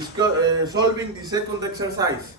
solving the second exercise.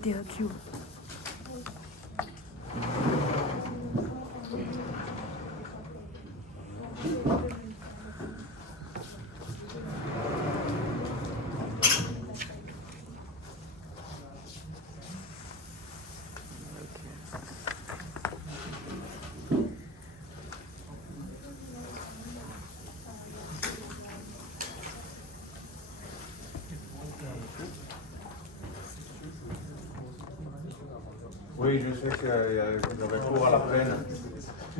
DQ。Oui, je sais que j'avais cours à la peine.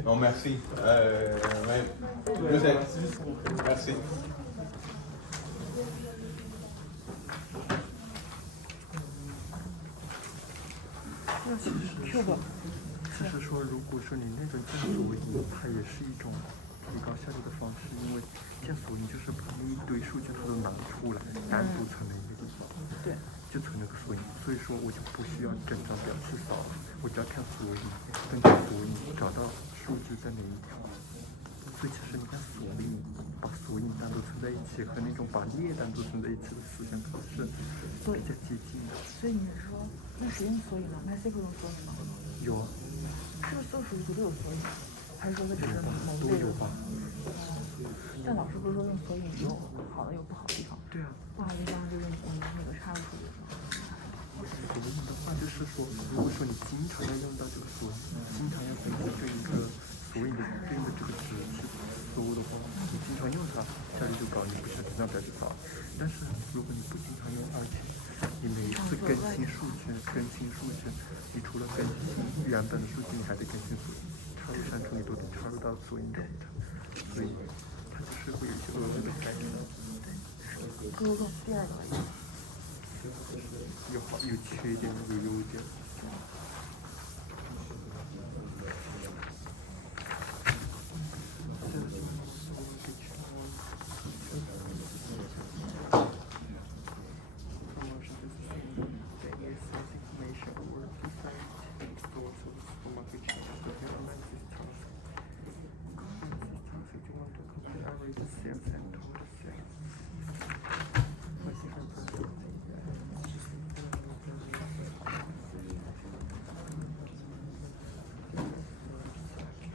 Non, merci. Mais je sais. Merci.其实说，如果说你那种降索引，它也是一种提高效率的方式，因为降索引就是把那一堆数据它都拿出来，单独存在一个地方，对，就存那个索引，所以说我就不需要整张表去扫，我只要看索引，根据索引找到数据在哪一条。所以其实你看索引，把索引单独存在一起和那种把列单独存在一起的思想可能是比较接近的。所以你是说，那谁用索引呢？MySQL用索引吗？有啊。是不是所有数据都有索引？还是说它只是某都有吧？但老师不是说用索引有好的有不好的地方？对啊。不好的地方就用我们那个插入数据。索引的话就是说，如果说你经常要用到这个索引，经常要根据这一个索引的对应的这个值去搜的话，你经常用它，效率就高，你不需要整张表去扫。但是如果你不经常用，而且你每一次更新数据，你除了更新原本的数据，你还得更新索引，插入删除你都得插入到索引中的，所以它就是会有一些额外的概念。对，勾动第二个问题。有好有缺点，有优点。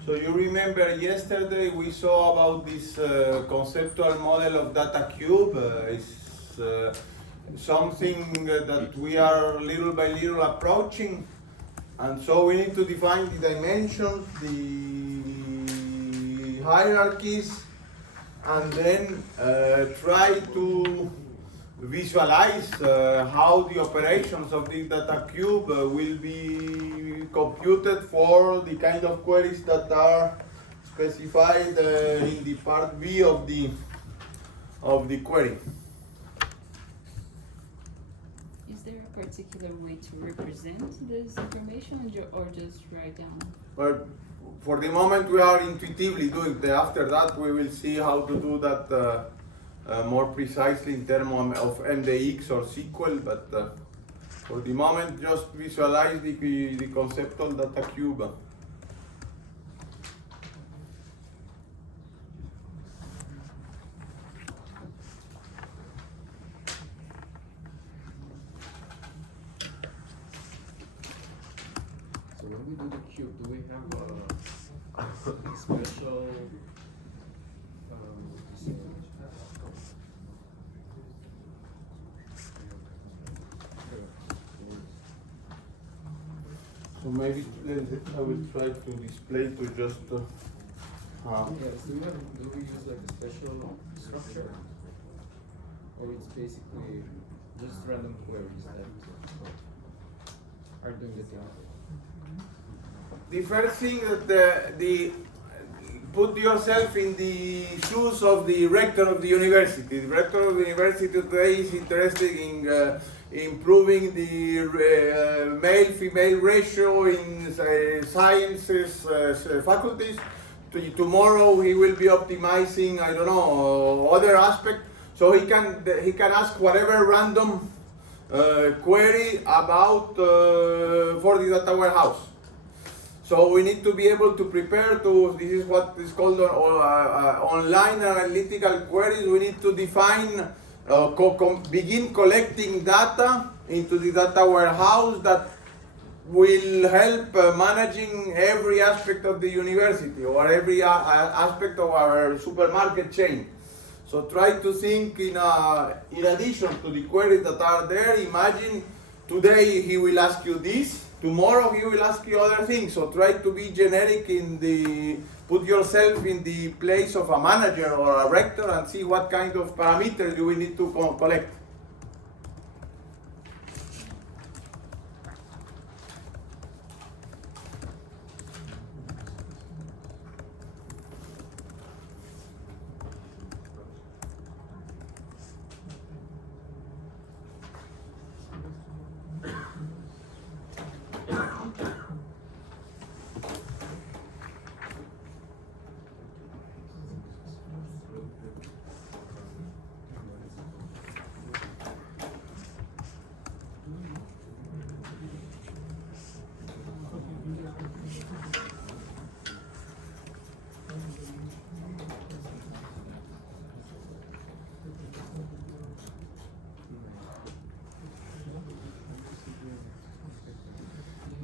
So you remember yesterday we saw about this conceptual model of data cube. It's something that we are little by little approaching, and so we need to define the dimensions, the hierarchies, and then try to visualize how the operations of this data cube will be computed for the kind of queries that are specified in the part B of the query. Is there a particular way to represent this information or just write down? Well, for the moment we are intuitively doing it. After that we will see how to do that more precisely in terms of MDX or SQL, but for the moment just visualize the conceptual data cube. So when we do the cube, do we have a special So maybe I will try to display to just. Yes, do we use like a special structure? Or it's basically just random queries that are doing the thing? The first thing that the put yourself in the shoes of the rector of the university. The rector of the university today is interested in improving the male-female ratio in sciences faculties. Tomorrow he will be optimizing, I don't know, other aspect. So he can ask whatever random query about for the data warehouse. So we need to be able to prepare to, this is what is called online analytical queries. We need to define, begin collecting data into the data warehouse that will help managing every aspect of the university or every aspect of our supermarket chain. So try to think in addition to the queries that are there. Imagine today he will ask you this, tomorrow he will ask you other things. So try to be generic put yourself in the place of a manager or a rector and see what kind of parameters do we need to collect.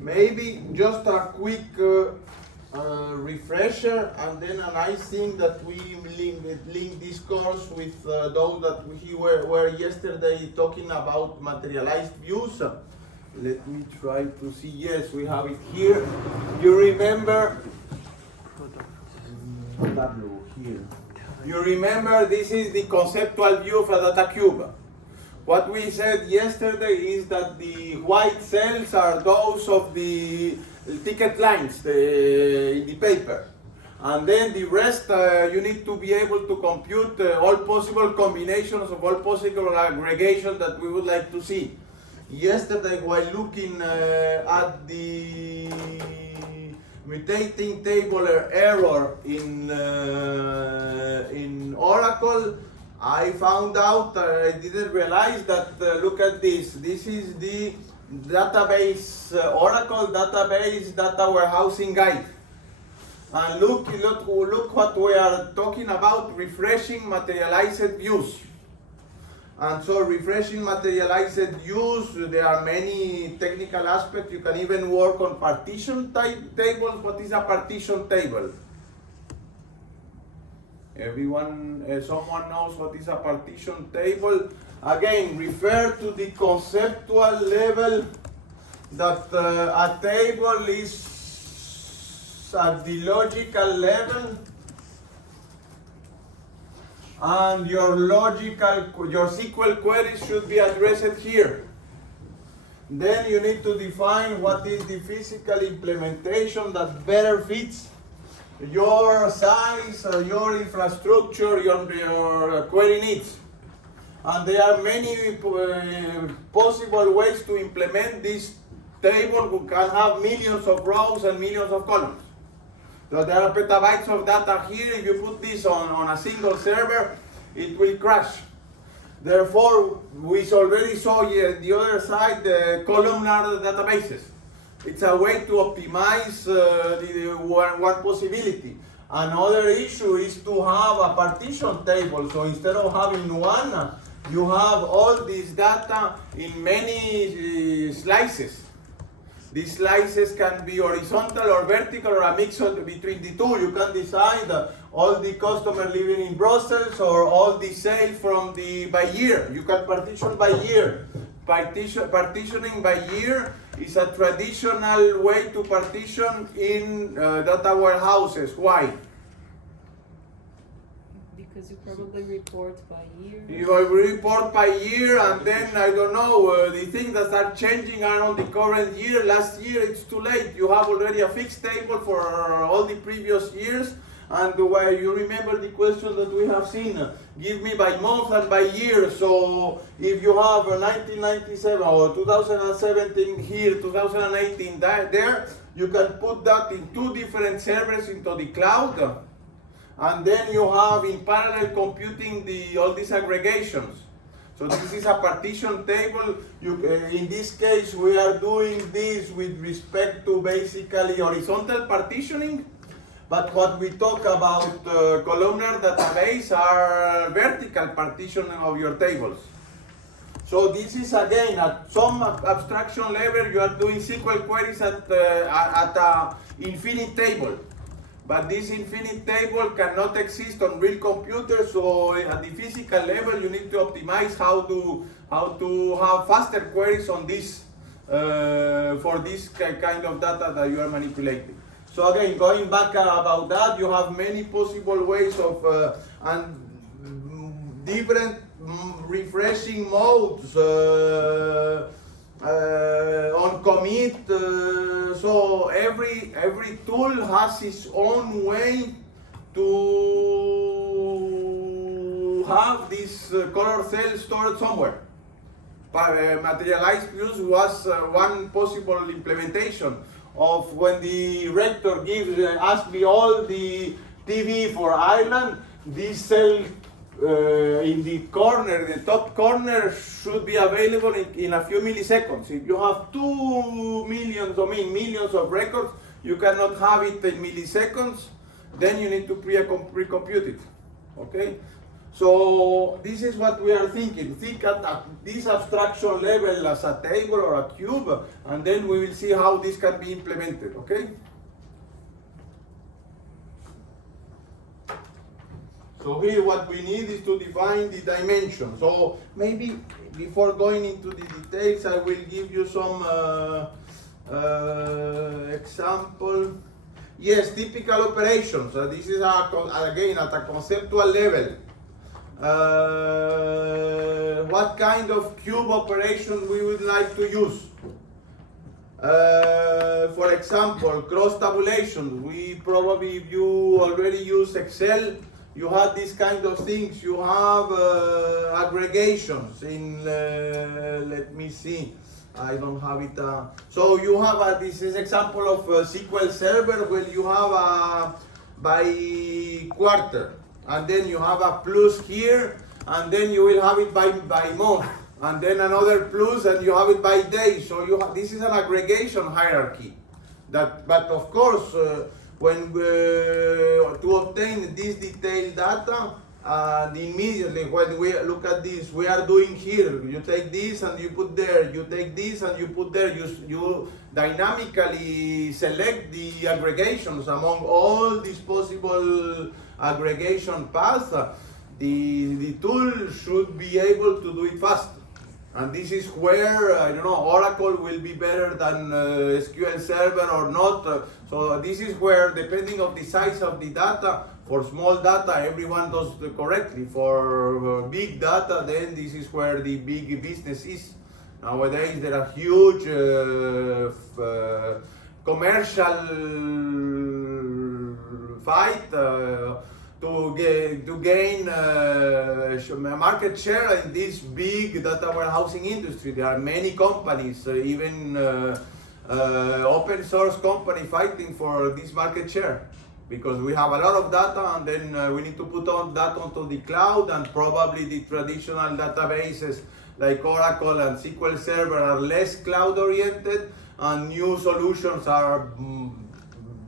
Maybe just a quick refresher, and then a nice thing that we link this course with those that we were yesterday talking about materialized views. Let me try to see. Yes, we have it here. You remember? Here. You remember this is the conceptual view of a data cube. What we said yesterday is that the white cells are those of the ticket lines in the paper. And then the rest, you need to be able to compute all possible combinations of all possible aggregations that we would like to see. Yesterday, while looking at the mutating table error in Oracle, I found out, I didn't realize that, look at this. This is the database, Oracle database data warehousing guide. And look what we are talking about, refreshing materialized views. And so refreshing materialized views, there are many technical aspects. You can even work on partition type tables. What is a partition table? Someone knows what is a partition table? Again, refer to the conceptual level that a table is at the logical level, and your SQL queries should be addressed here. Then you need to define what is the physical implementation that better fits your size, your infrastructure, your query needs. And there are many possible ways to implement this table. We can have millions of rows and millions of columns. So there are petabytes of data here. If you put this on a single server, it will crash. Therefore, we already saw here the other side, the columnar databases. It's a way to optimize one possibility. Another issue is to have a partition table. So instead of having one, you have all this data in many slices. These slices can be horizontal or vertical or a mix between the two. You can decide all the customer living in Brussels or all the sales by year. You can partition by year. partitioning by year is a traditional way to partition in data warehouses. Why? Because you probably report by year. You report by year, and then I don't know, the things that are changing are on the current year. Last year it's too late. You have already a fixed table for all the previous years. And where you remember the question that we have seen, give me by month and by year. So if you have 1997 or 2017 here, 2018 there, you can put that in two different servers into the cloud. And then you have in parallel computing all these aggregations. So this is a partition table. In this case, we are doing this with respect to basically horizontal partitioning. But what we talk about columnar database are vertical partitioning of your tables. So this is again at some abstraction level you are doing SQL queries at an infinite table. But this infinite table cannot exist on real computers, so at the physical level you need to optimize how to have faster queries on this for this kind of data that you are manipulating. So again, going back about that, you have many possible ways of and different refreshing modes on commit. So every tool has its own way to have this color cell stored somewhere. Materialized views was one possible implementation of when the rector asks me all the TV for Ireland, this cell in the corner, the top corner, should be available in a few milliseconds. If you have 2 millions, millions of records, you cannot have it in milliseconds, then you need to pre-compute it, okay? So this is what we are thinking. Think at this abstraction level as a table or a cube, and then we will see how this can be implemented, okay? So here what we need is to define the dimension. So maybe before going into the details, I will give you some example. Yes, typical operations. This is again at a conceptual level. What kind of cube operation we would like to use? For example, cross tabulation. We probably, if you already use Excel, you have these kind of things. You have aggregations in, let me see, I don't have it. So you have this is example of SQL Server where you have by quarter, and then you have a plus here, and then you will have it by month, and then another plus, and you have it by day. So this is an aggregation hierarchy. But of course, when to obtain this detailed data, immediately when we look at this, we are doing here. You take this and you put there. You take this and you put there. You dynamically select the aggregations among all these possible aggregation paths. The tool should be able to do it fast. And this is where, I don't know, Oracle will be better than SQL Server or not. So this is where, depending on the size of the data, for small data, everyone does correctly. For big data, then this is where the big business is. Nowadays, there are huge commercial fight to gain market share in this big data warehousing industry. There are many companies, even open source company fighting for this market share, because we have a lot of data, and then we need to put on that onto the cloud, and probably the traditional databases like Oracle and SQL Server are less cloud oriented, and new solutions are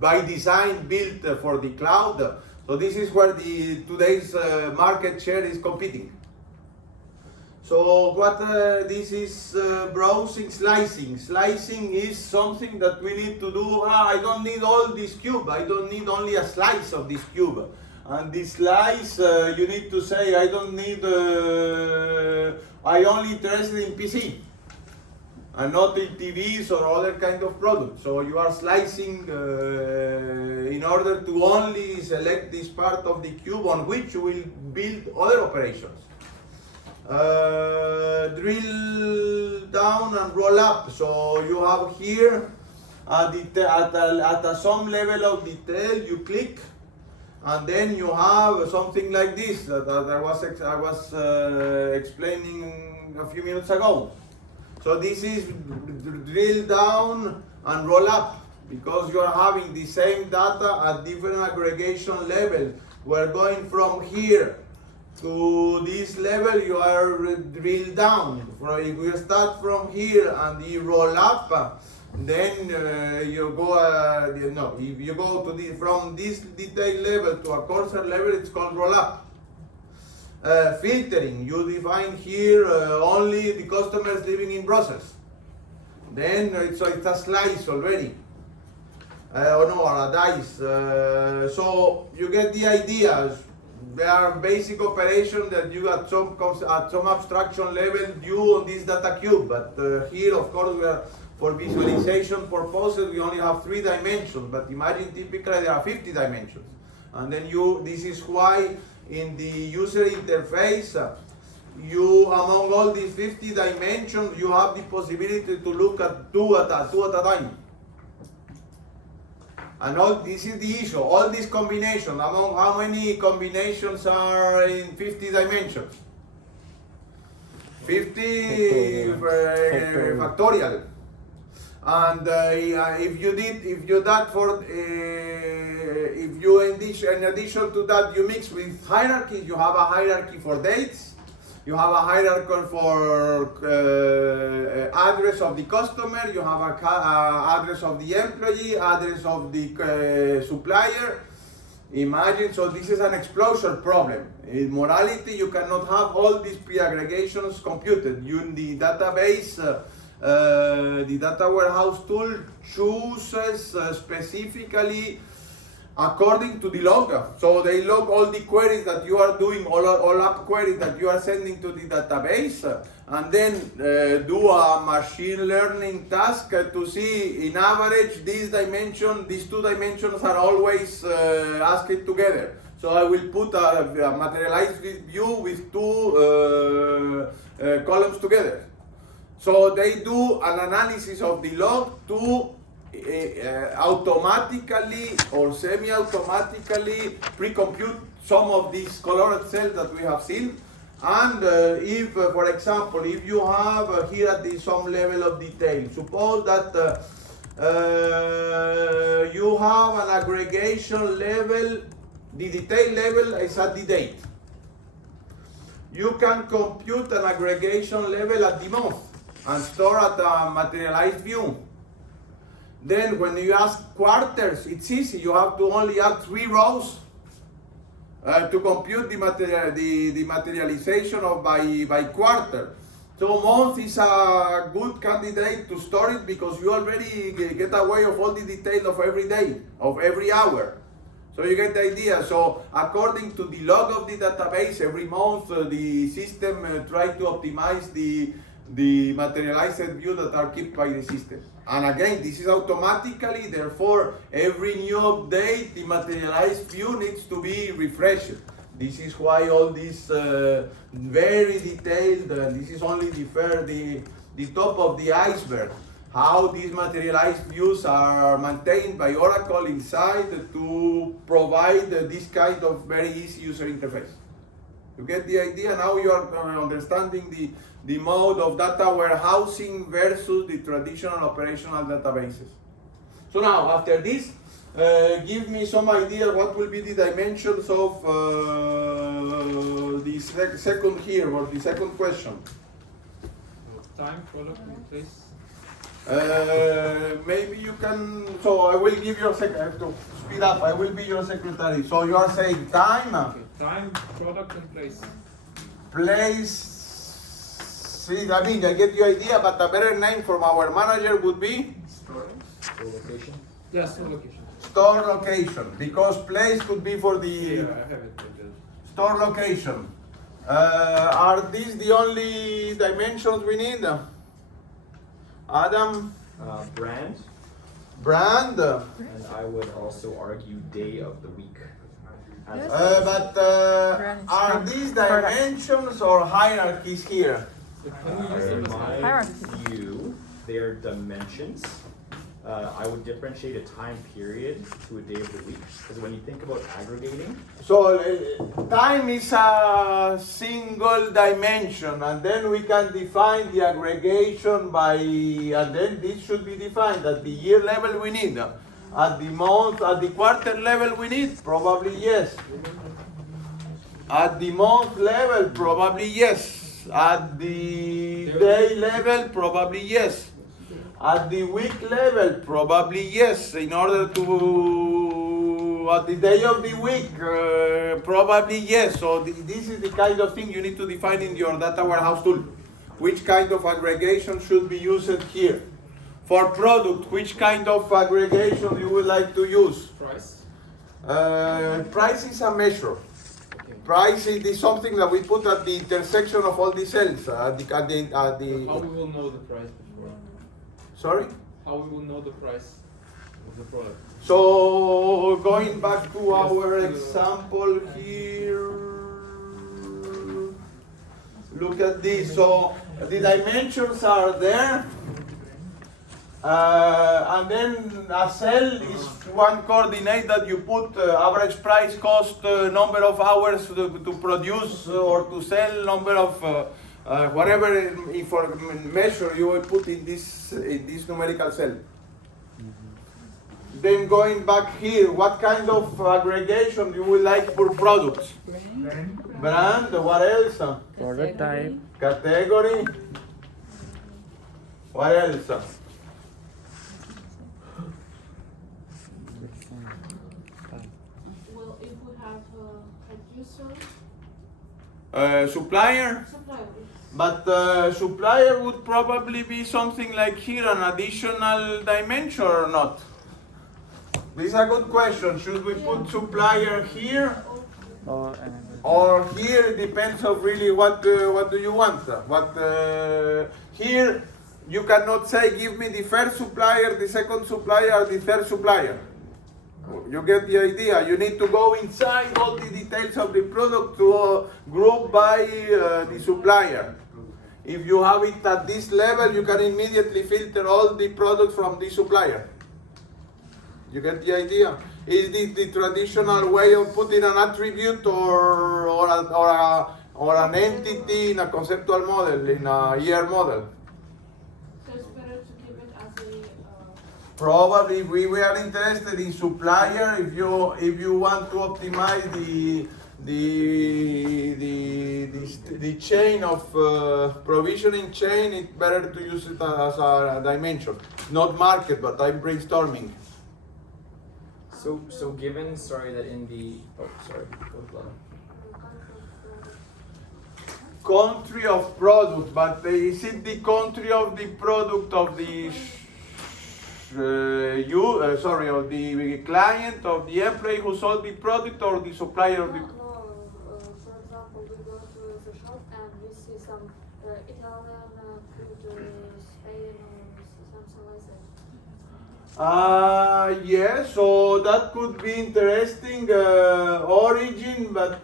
by design built for the cloud. So this is where today's market share is competing. So what this is browsing slicing. Slicing is something that we need to do. I don't need all this cube. I don't need only a slice of this cube. And this slice, you need to say, I don't need, I only interested in PC. and not in TVs or other kind of products. So you are slicing in order to only select this part of the cube on which you will build other operations. Drill down and roll up. So you have here at some level of detail you click, and then you have something like this that I was explaining a few minutes ago. So this is drill down and roll up, because you are having the same data at different aggregation levels. We're going from here to this level, you are drill down. If we start from here and you roll up, then you go, if you go to from this detail level to a coarser level, it's called roll up. Filtering, you define here only the customers living in process. Then it's a slice already, or a dice. So you get the idea. There are basic operations that you at some abstraction level do on this data cube, but here, of course, we are, for visualization purposes, we only have 3 dimensions. But imagine typically there are 50 dimensions, and then this is why in the user interface, among all these 50 dimensions, you have the possibility to look at two at a time. And this is the issue, all these combinations, among how many combinations are in 50 dimensions? 50 factorial. And if you in addition to that you mix with hierarchies, you have a hierarchy for dates, you have a hierarchy for address of the customer, you have a address of the employee, address of the supplier. Imagine, so this is an explosion problem. In morality, you cannot have all these pre-aggregations computed. In the database, the data warehouse tool chooses specifically according to the log. So they log all the queries that you are doing, all up queries that you are sending to the database, and then do a machine learning task to see, in average, these two dimensions are always asked together. So I will put a materialized view with 2 columns together. So they do an analysis of the log to automatically or semi-automatically pre-compute some of these colored cells that we have seen. And if, for example, if you have here at some level of detail, suppose that you have an aggregation level, the detail level is at the date. You can compute an aggregation level at the month and store at a materialized view. Then when you ask quarters, it's easy. You have to only add 3 rows to compute the materialization of by quarter. So month is a good candidate to store it, because you already get away of all the detail of every day, of every hour. So you get the idea. So according to the log of the database, every month the system tries to optimize the materialized view that are kept by the system. And again, this is automatically, therefore, every new update, the materialized view needs to be refreshed. This is why all this very detailed, this is only the top of the iceberg, how these materialized views are maintained by Oracle inside to provide this kind of very easy user interface. You get the idea? Now you are understanding the mode of data warehousing versus the traditional operational databases. So now, after this, give me some idea what will be the dimensions of the second here, or the second question. Time, product, and place. Maybe you can, so I will give you a second, I have to speed up, I will be your secretary. So you are saying time? Okay. Time, product, and place. Place. See, I mean, I get your idea, but a better name from our manager would be? Store location. Yeah, store location. Store location, because place could be for the Yeah, I have it. store location. Are these the only dimensions we need? Adam, Brand, brand. and I would also argue day of the week. As But Brand is are from these product. dimensions or hierarchies here? Can we use them in as my Hierarchy. view, they are dimensions. I would differentiate a time period to a day of the week, because when you think about aggregating, So time is a single dimension, and then we can define the aggregation by, and then this should be defined at the year level we need. At the month, at the quarter level we need, probably yes. At the month level, probably yes. At the day level, probably yes. At the week level, probably yes. In order to, at the day of the week, probably yes. So this is the kind of thing you need to define in your data warehouse tool. Which kind of aggregation should be used here? For product, which kind of aggregation you would like to use? price? Price is a measure. Price is something that we put at the intersection of all the cells. How we will know the price before? Sorry? How we will know the price of the product? So going back to our example here, look at this. So the dimensions are there, and then a cell is one coordinate that you put average price, cost, number of hours to produce or to sell, number of whatever measure you will put in this numerical cell. Then going back here, what kind of aggregation you would like for products? Brand, what else? Product type. Category. What else? Well, if we have producer, Supplier. supplier, But supplier would probably be something like here, an additional dimension or not? This is a good question. Should we put supplier here or here? It depends of really what do you want. Here you cannot say give me the first supplier, the second supplier, or the third supplier. You get the idea. You need to go inside all the details of the product to group by the supplier. If you have it at this level, you can immediately filter all the products from the supplier. You get the idea? Is this the traditional way of putting an attribute or an entity in a conceptual model, in a ER model? so it's better to keep it as a, Probably, if we are interested in supplier, if you want to optimize the chain of provisioning chain, it's better to use it as a dimension, not market, but I'm brainstorming. so given, sorry, that in the, Country of product, but is it the country of the product of the of the client, of the employee who sold the product, or the supplier of the? no, for example, we go to the shop and we see some Italian food, Spain or something like that. Yes, so that could be interesting origin, but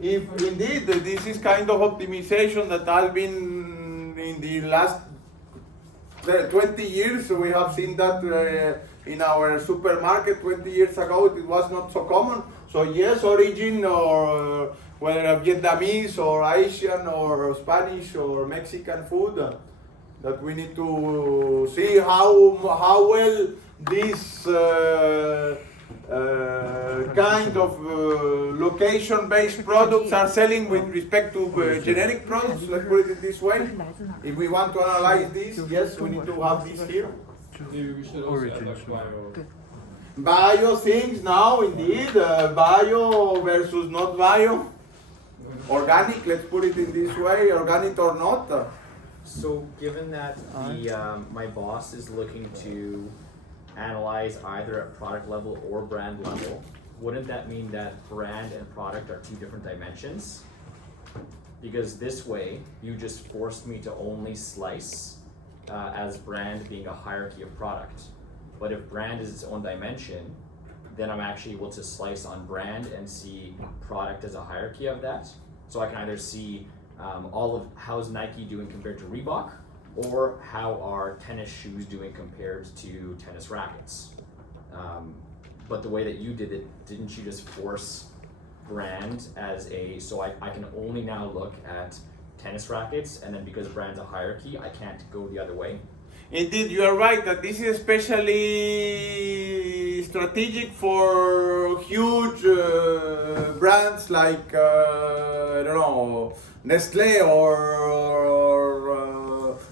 if indeed this is kind of optimization that has been in the last 20 years, we have seen that in our supermarket 20 years ago it was not so common. So yes, origin, or whether a Vietnamese or Asian or Spanish or Mexican food, that we need to see how well this kind of location-based products are selling with respect to generic products. Let's put it this way. If we want to analyze this, yes, we need to have this here. Maybe we should also add like bio. Bio things now, indeed, bio versus not bio. Organic, let's put it in this way, organic or not. So given that my boss is looking to analyze either at product level or brand level, wouldn't that mean that brand and product are two different dimensions? Because this way, you just forced me to only slice as brand being a hierarchy of product. But if brand is its own dimension, then I'm actually able to slice on brand and see product as a hierarchy of that. So I can either see all of how's Nike doing compared to Reebok, or how are tennis shoes doing compared to tennis rackets. But the way that you did it, didn't you just force brand as so I can only now look at tennis rackets, and then because brand's a hierarchy, I can't go the other way? Indeed, you are right that this is especially strategic for huge brands like I don't know, Nestle or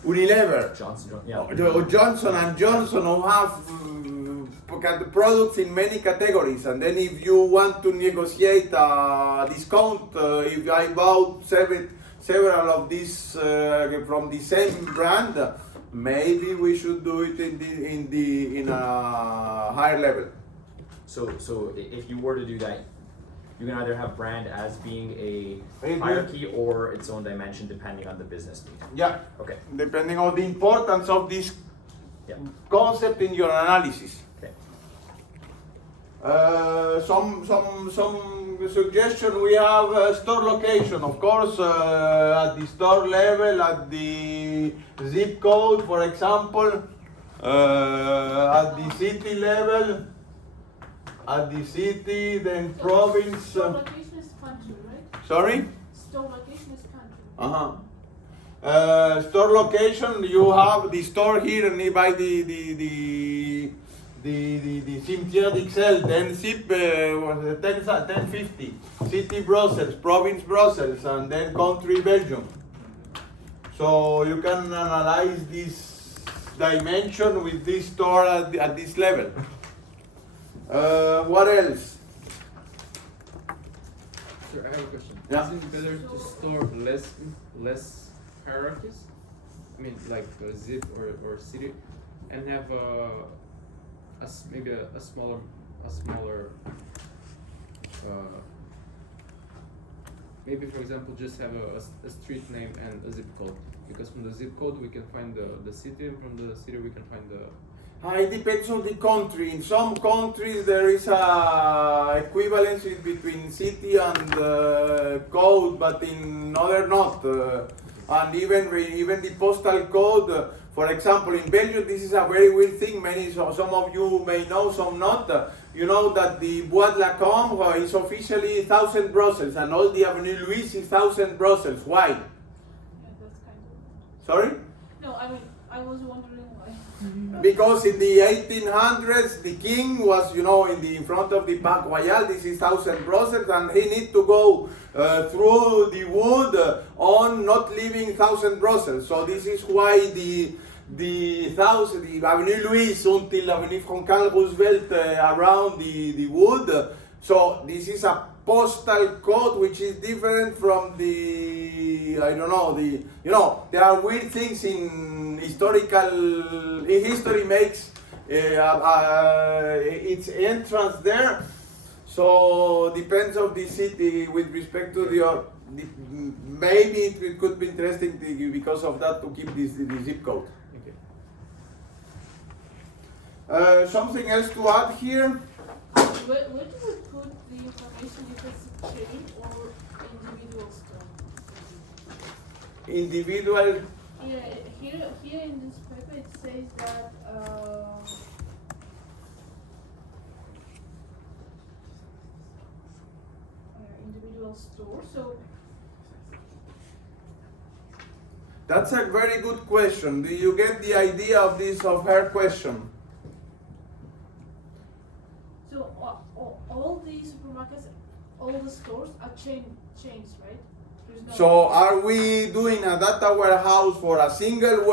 Unilever. Johnson, yeah. Or Johnson and Johnson, who have products in many categories, and then if you want to negotiate a discount, if I bought several of these from the same brand, maybe we should do it in a higher level. So if you were to do that, you can either have brand as being a hierarchy or its own dimension depending on the business need. Yeah. Okay. Depending on the importance of this concept in your analysis. Okay. Some suggestion, we have store location, of course, at the store level, at the zip code, for example, at the city level, at the city, then province. Store location is country, right? Sorry? Store location is country. Store location, you have the store here nearby the Cimetière d'Ixelles, then zip was 1050, city Brussels, province Brussels, and then country Belgium. So you can analyze this dimension with this store at this level. What else? Sir, I have a question. Yeah. Isn't it better to store less hierarchies? I mean, like zip or city, and have maybe a smaller maybe, for example, just have a street name and a zip code, because from the zip code we can find the city, and from the city we can find the. It depends on the country. In some countries there is a equivalency between city and code, but in other not. And even the postal code, for example, in Belgium, this is a very weird thing. Some of you may know, some not. You know that the Bois de la Combe is officially 1000 Brussels, and all the Avenue Louis is 1000 Brussels. Why? Yeah, that's kind of. Sorry? No, I mean, I was wondering why. Because in the 1800s, the king was, in front of the Parc Royal, this is 1000 Brussels, and he need to go through the wood on not leaving 1000 Brussels. So this is why the Avenue Louis until Avenue Franklin Roosevelt around the wood. So this is a postal code which is different from the, I don't know, there are weird things in history makes its entrance there. So depends of the city with respect to maybe it could be interesting because of that to keep the zip code. Okay. Something else to add here? Where do we put the information if it's a chain or individual store? Individual. Yeah, here in this paper it says that individual store. So That's a very good question. Do you get the idea of her question? So all the supermarkets, all the stores are chains, right? So are we doing a data warehouse for a single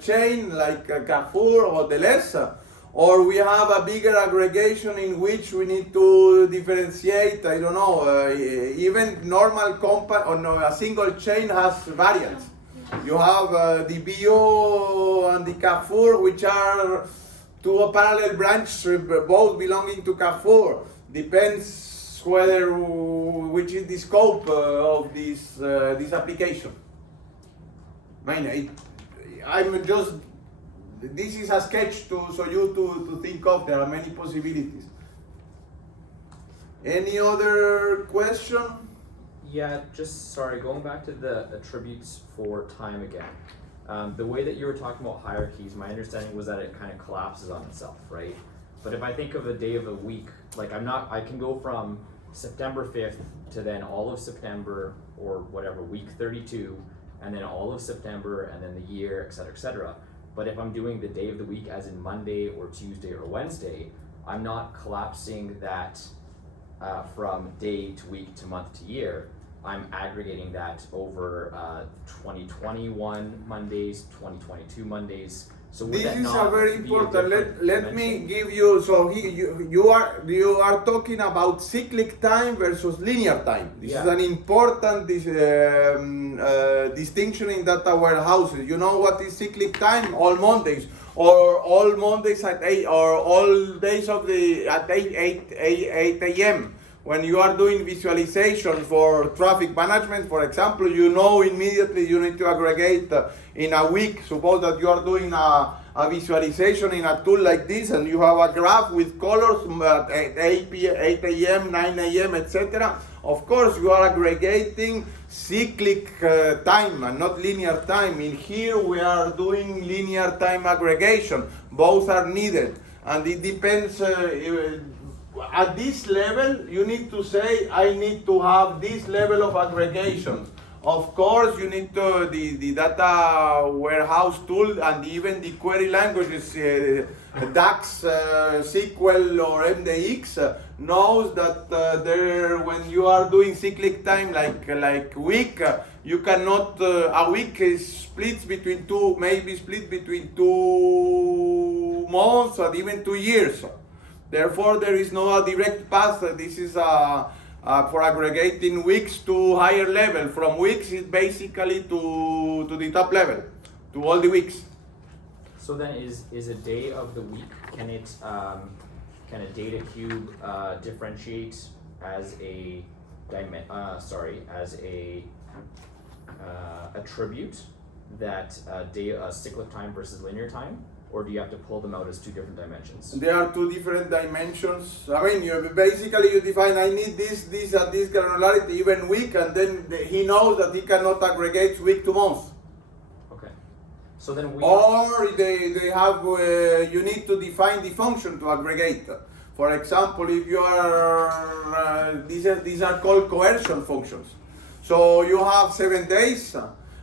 chain like Carrefour or Deleuze? Or we have a bigger aggregation in which we need to differentiate, I don't know, even normal company or no, a single chain has variants. You have the Bio and the Carrefour, which are two parallel branches, both belonging to Carrefour. Depends which is the scope of this application. I'm just, this is a sketch so you to think of. There are many possibilities. Any other question? Yeah, just sorry, going back to the attributes for time again. The way that you were talking about hierarchies, my understanding was that it kind of collapses on itself, right? But if I think of a day of a week, like I can go from September 5th to then all of September or whatever, week 32, and then all of September, and then the year, et cetera, et cetera. But if I'm doing the day of the week as in Monday or Tuesday or Wednesday, I'm not collapsing that from day to week to month to year. I'm aggregating that over 2021 Mondays, 2022 Mondays. So would This that is not a very be important. different Let me dimension? give you. So you are talking about cyclic time versus linear time. This is Yeah. an important distinction in data warehouses. You know what is cyclic time? All Mondays, or all Mondays at 8, or all days of the at 8 a.m. When you are doing visualization for traffic management, for example, you know immediately you need to aggregate in a week. Suppose that you are doing a visualization in a tool like this, and you have a graph with colors at 8 a.m., 9 a.m., etc. Of course, you are aggregating cyclic time and not linear time. In here, we are doing linear time aggregation. Both are needed, and it depends. At this level, you need to say, I need to have this level of aggregation. Of course, you need to, the data warehouse tool and even the query languages, DAX, SQL, or MDX, knows that when you are doing cyclic time like week, you cannot, a week is split between two, maybe split between 2 months or even 2 years. Therefore, there is no direct path. This is for aggregating weeks to higher level. From weeks, it's basically to the top level, to all the weeks. So then is a day of the week, can a data cube differentiate as a attribute that cyclic time versus linear time? Or do you have to pull them out as 2 different dimensions? There are 2 different dimensions. I mean, you define, I need this, and this granularity, even week, and then he knows that he cannot aggregate week to month. Okay. So then Or they have, you need to define the function to aggregate. For example, if you are, these are called coercion functions. So you have 7 days,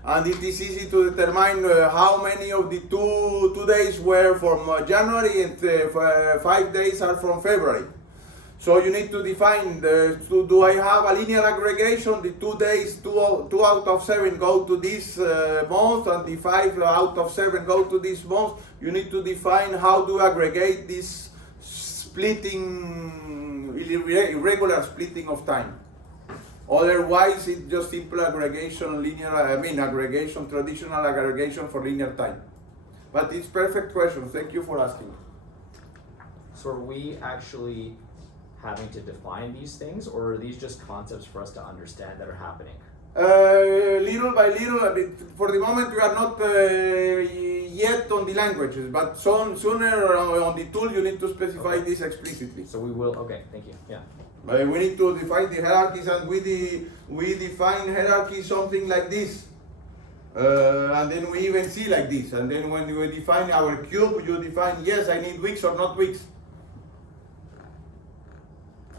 and it is easy to determine how many of the two days were from January and 5 days are from February. So you need to define, do I have a linear aggregation? The 2 days, 2 out of 7 go to this month, and the 5 out of 7 go to this month. You need to define how to aggregate this splitting, irregular splitting of time. Otherwise, it's just simple aggregation, traditional aggregation for linear time. But it's perfect question. Thank you for asking. So are we actually having to define these things, or are these just concepts for us to understand that are happening? Little by little. For the moment, we are not yet on the languages, but sooner on the tool, you need to specify this explicitly. So we will. Okay, thank you. Yeah. We need to define the hierarchies, and we define hierarchy something like this. And then we even see like this. And then when we define our cube, you define, yes, I need weeks or not weeks.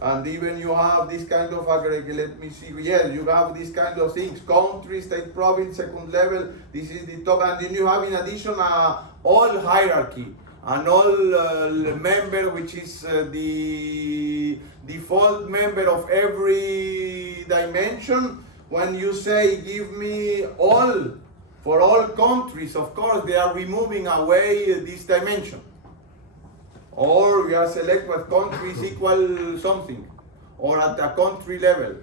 And even you have this kind of aggregate, let me see, yes, you have this kind of things, country, state, province, second level, this is the top, and then you have in addition all hierarchy, an all member, which is the default member of every dimension. When you say, give me all, for all countries, of course, they are removing away this dimension. Or we are select what countries equal something, or at a country level.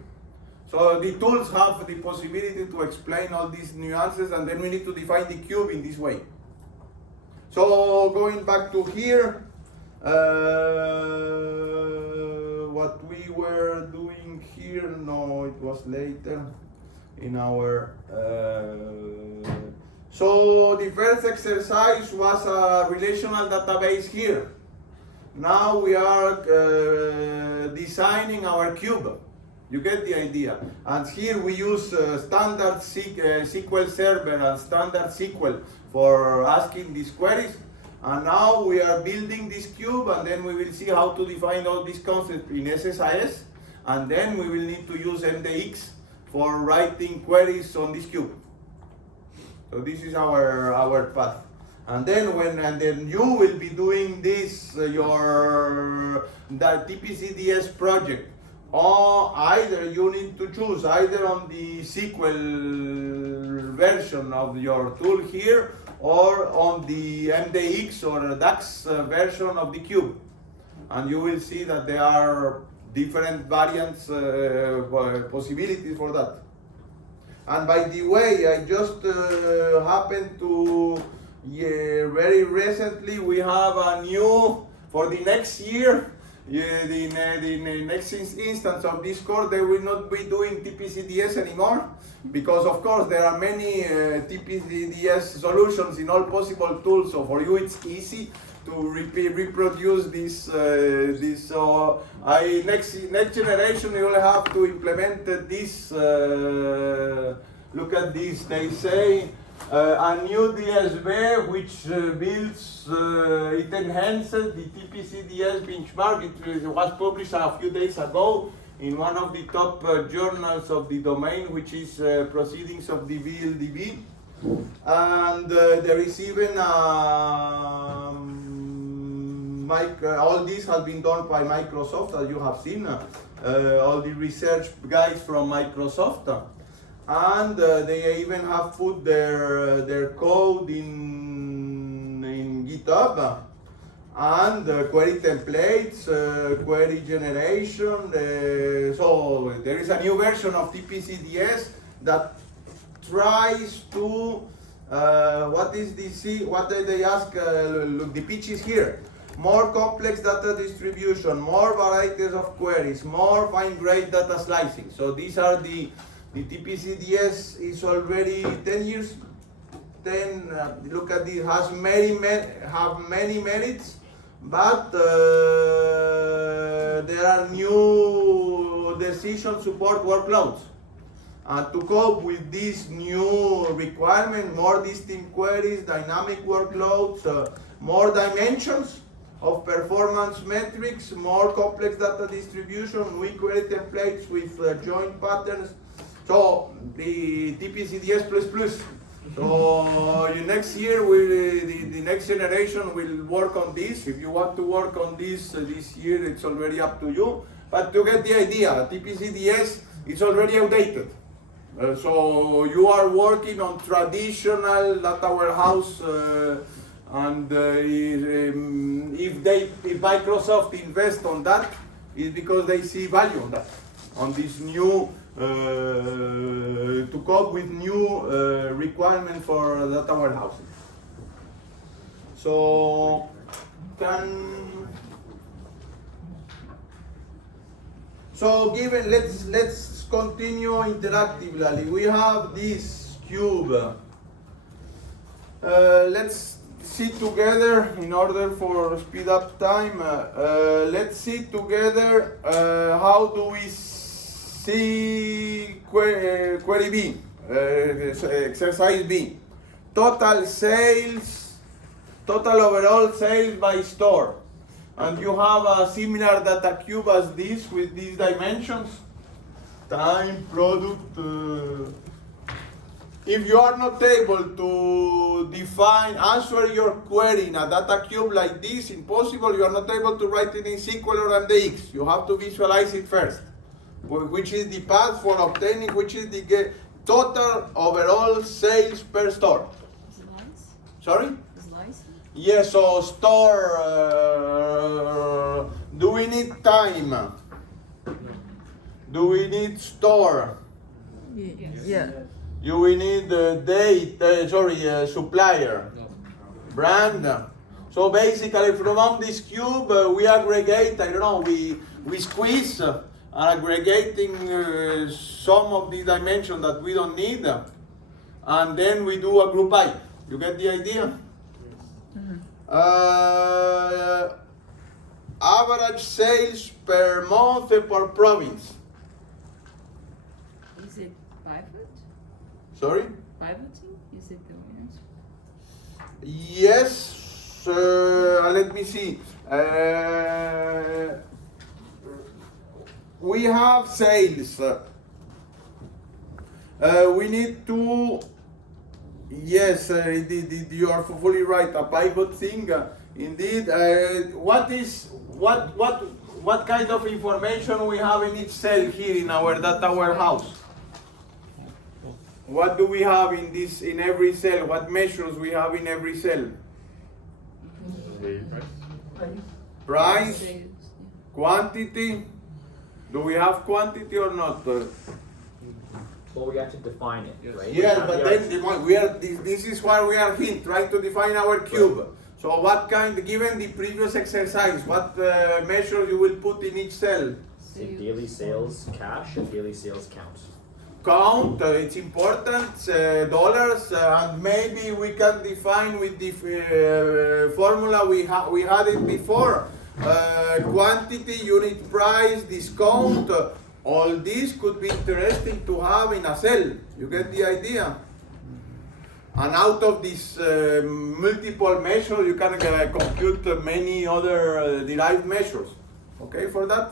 So the tools have the possibility to explain all these nuances, and then we need to define the cube in this way. So going back to here, what we were doing here, no, it was later in our, So the first exercise was a relational database here. Now we are designing our cube. You get the idea. And here we use standard SQL Server and standard SQL for asking these queries. And now we are building this cube, and then we will see how to define all these concepts in SSIS. And then we will need to use MDX for writing queries on this cube. So this is our path. And then you will be doing this the TPCDS project, or either you need to choose either on the SQL version of your tool here, or on the MDX or DAX version of the cube. And you will see that there are different variants, possibilities for that. And by the way, I just happened to, very recently we have a new, for the next year, the next instance of this course, they will not be doing TPCDS anymore, because of course there are many TPCDS solutions in all possible tools, so for you it's easy to reproduce this. Next generation you will have to implement this. Look at this. They say a new DSB which builds, it enhances the TPCDS benchmark. It was published a few days ago in one of the top journals of the domain, which is Proceedings of the VLDB. And there is even all this has been done by Microsoft, as you have seen, all the research guys from Microsoft, and they even have put their code in GitHub, and query templates, query generation. So there is a new version of TPCDS that tries to what do they ask? Look, the pitch is here. More complex data distribution, more varieties of queries, more fine-grained data slicing. So these are the TPCDS is already 10 years. Look at this, have many merits, but there are new decision support workloads. And to cope with this new requirement, more distinct queries, dynamic workloads, more dimensions of performance metrics, more complex data distribution, weak query templates with joint patterns. So the TPCDS++. So next year, the next generation will work on this. If you want to work on this this year, it's already up to you. But to get the idea, TPCDS is already outdated. So you are working on traditional data warehouse, and if Microsoft invest on that, it's because they see value on that, on this new to cope with new requirements for data warehousing. So given, let's continue interactively. We have this cube. Let's see together in order for speed up time. Let's see together how do we see query B, exercise B. Total sales, total overall sales by store. And you have a similar data cube as this with these dimensions. Time, product. If you are not able to answer your query in a data cube like this, impossible, you are not able to write it in SQL or MDX. You have to visualize it first, which is the path for obtaining, which is the total overall sales per store. Slice? Sorry? Slice? Yes, so store, do we need time? Do we need store? Yeah. Do we need supplier? Brand? So basically from this cube we aggregate, I don't know, we squeeze aggregating some of the dimensions that we don't need, and then we do a group by. You get the idea? Average sales per month per province. Is it pivot? Sorry? Pivoting? Is it the answer? Yes, let me see. We have sales. We need to. Yes, indeed, you are fully right. A pivot thing, indeed. What kind of information we have in each cell here in our data warehouse? What do we have in every cell? What measures we have in every cell? Price, Sales, yeah. quantity. Do we have quantity or not? Well, we have to define it, right? Yes, We but have then the- we are. This is why we are here, trying to define our cube. So, what kind, given the previous exercise, what measure you will put in each cell? in daily sales cash and daily sales count. Count, it's important, dollars, and maybe we can define with the formula we had it before. Quantity, unit price, discount, all these could be interesting to have in a cell. You get the idea? And out of this multiple measures, you can compute many other derived measures. Okay for that?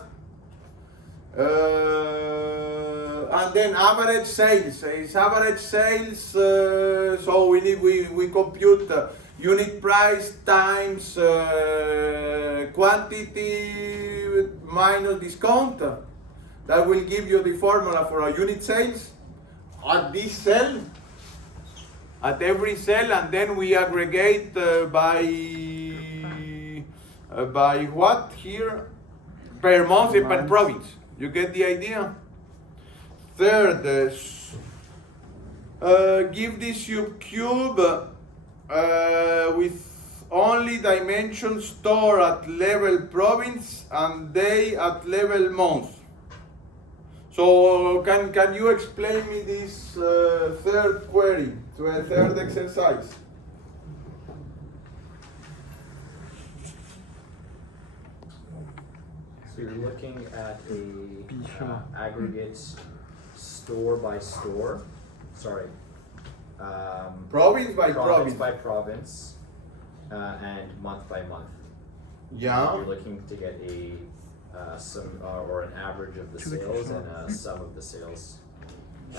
And then average sales is average sales. So we compute unit price times quantity minus discount. That will give you the formula for a unit sales at this cell, at every cell, and then we aggregate by what here? Per month and per province. You get the idea? Third, give this cube with only dimension store at level province and day at level month. So can you explain me this third query, to a third exercise? So you're looking at a aggregate store by store, sorry. Province by province province. by province, and month by month. Yeah. You're looking to get a sum or an average of the sales and a sum of the sales.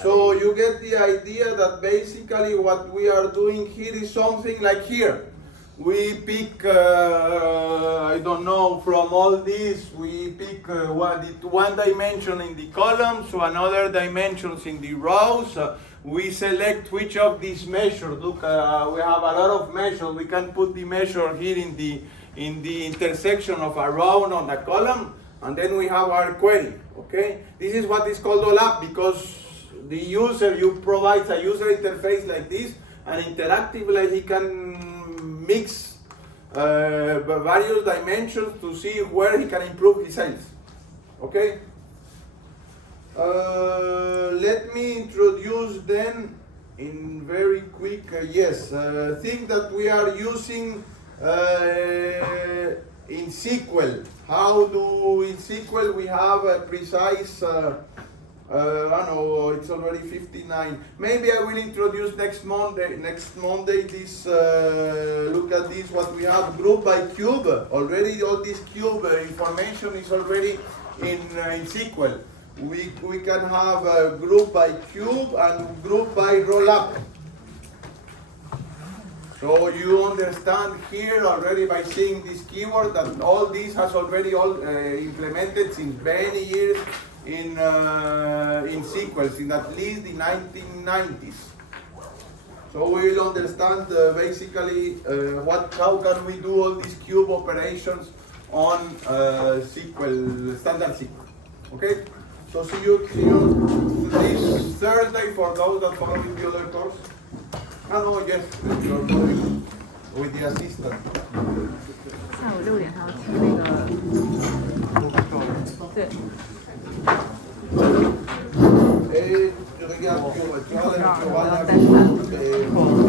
So you get the idea that basically what we are doing here is something like here. We pick, I don't know, from all this, we pick one dimension in the columns, so another dimensions in the rows. We select which of these measures. Look, we have a lot of measures. We can put the measure here in the intersection of a row and a column, and then we have our query. Okay, this is what is called OLAP, because the user, you provide a user interface like this, and interactively he can mix various dimensions to see where he can improve his sales. Okay? Let me introduce then in very quick, thing that we are using in SQL. How do in SQL we have a precise I don't know, it's already 59. Maybe I will introduce next Monday this, look at this, what we have group by cube. Already all this cube information is already in SQL. We can have a group by cube and group by roll-up. So you understand here already by seeing this keyword that all this has already implemented since many years in SQL, in at least the 1990s. So we will understand basically how can we do all these cube operations on SQL, standard SQL. Okay? So see you this Thursday for those that follow in the other course. Yes, you're following with the assistant. 下午6点还要听那个，对， Je regarde, tu vas on va faire ça.